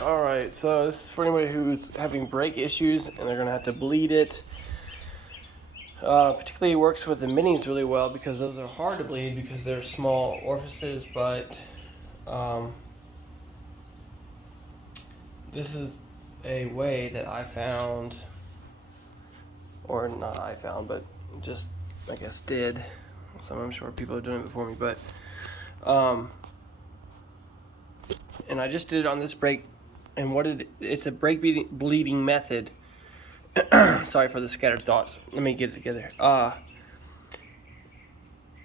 Alright, so this is for anybody who's having brake issues and they're going to have to bleed it. Particularly works with the minis really well because those are hard to bleed because they're small orifices, but this is a way that I found, or not I found, but just I guess did. So I'm sure people are doing it before me, but and I just did it on this brake, and it's a brake bleeding method. Sorry for the scattered thoughts. Let me get it together.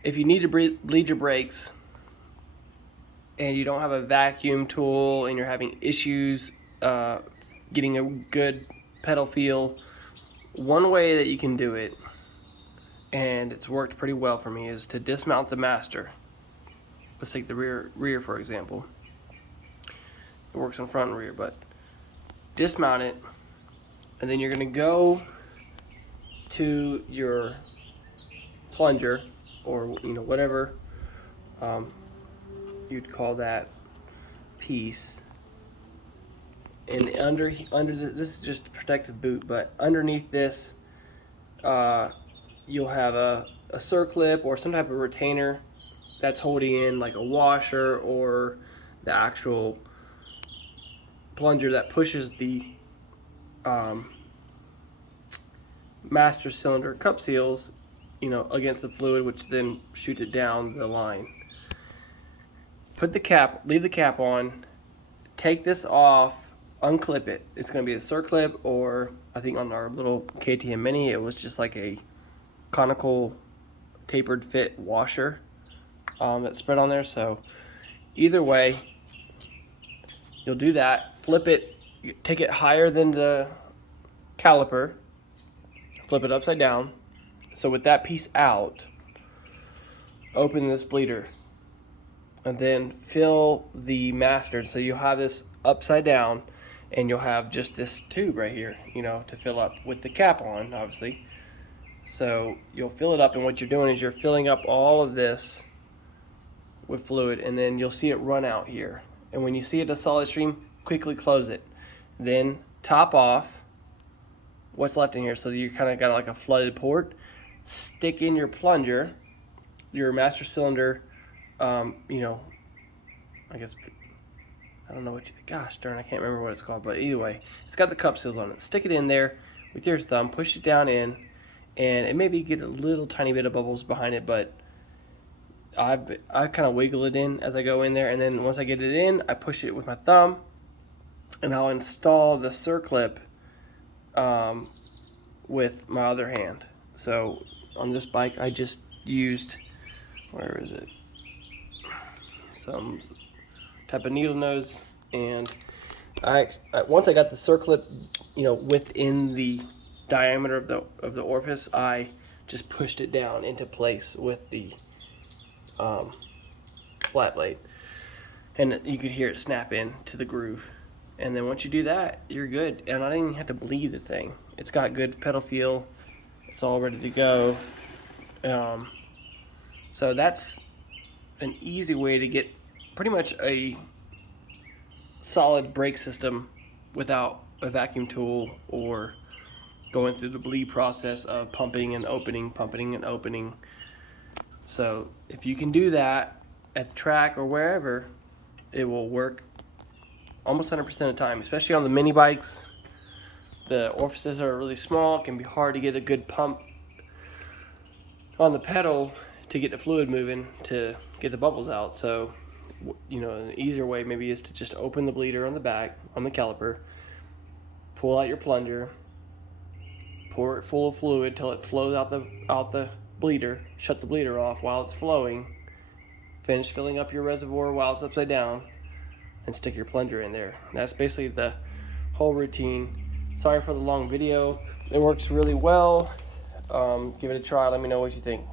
If you need to bleed your brakes and you don't have a vacuum tool and you're having issues getting a good pedal feel, one way that you can do it, and it's worked pretty well for me, is to dismount the master. Let's take the rear for example. It works on front and rear, but dismount it, and then you're going to go to your plunger, or whatever you'd call that piece, and under this is just a protective boot, but underneath this you'll have a circlip or some type of retainer that's holding in like a washer or the actual plunger that pushes the master cylinder cup seals against the fluid, which then shoots it down the line. Leave the cap on, take this off, unclip it. It's going to be a circlip, or I think on our little KTM Mini it was just like a conical tapered fit washer that's spread on there. So either way, you'll do that, flip it, take it higher than the caliper, flip it upside down. So with that piece out, open this bleeder and then fill the master. So you'll have this upside down and you'll have just this tube right here, to fill up with the cap on, obviously. So you'll fill it up, and what you're doing is you're filling up all of this with fluid, and then you'll see it run out here. And when you see it a solid stream, quickly close it. Then top off what's left in here, so that you kind of got like a flooded port. Stick in your plunger, your master cylinder, I guess, I don't know what gosh darn, I can't remember what it's called, but either way, it's got the cup seals on it. Stick it in there with your thumb, push it down in, and it maybe get a little tiny bit of bubbles behind it, but I kind of wiggle it in as I go in there, and then once I get it in, I push it with my thumb, and I'll install the circlip with my other hand. So on this bike, I just used, where is it? Some type of needle nose, and once I got the circlip, within the diameter of the orifice, I just pushed it down into place with the flat blade, and you could hear it snap in to the groove. And then once you do that, you're good. And I didn't even have to bleed the thing. It's got good pedal feel. It's all ready to go. So that's an easy way to get pretty much a solid brake system without a vacuum tool or going through the bleed process of pumping and opening, pumping and opening. So if you can do that at the track or wherever, it will work almost 100% of the time, especially on the mini bikes. The orifices are really small. It can be hard to get a good pump on the pedal to get the fluid moving to get the bubbles out. So an easier way maybe is to just open the bleeder on the back, on the caliper, pull out your plunger, pour it full of fluid till it flows out the bleeder, shut the bleeder off while it's flowing, finish filling up your reservoir while it's upside down, and stick your plunger in there. And that's basically the whole routine. Sorry for the long video. It works really well. Give it a try. Let me know what you think.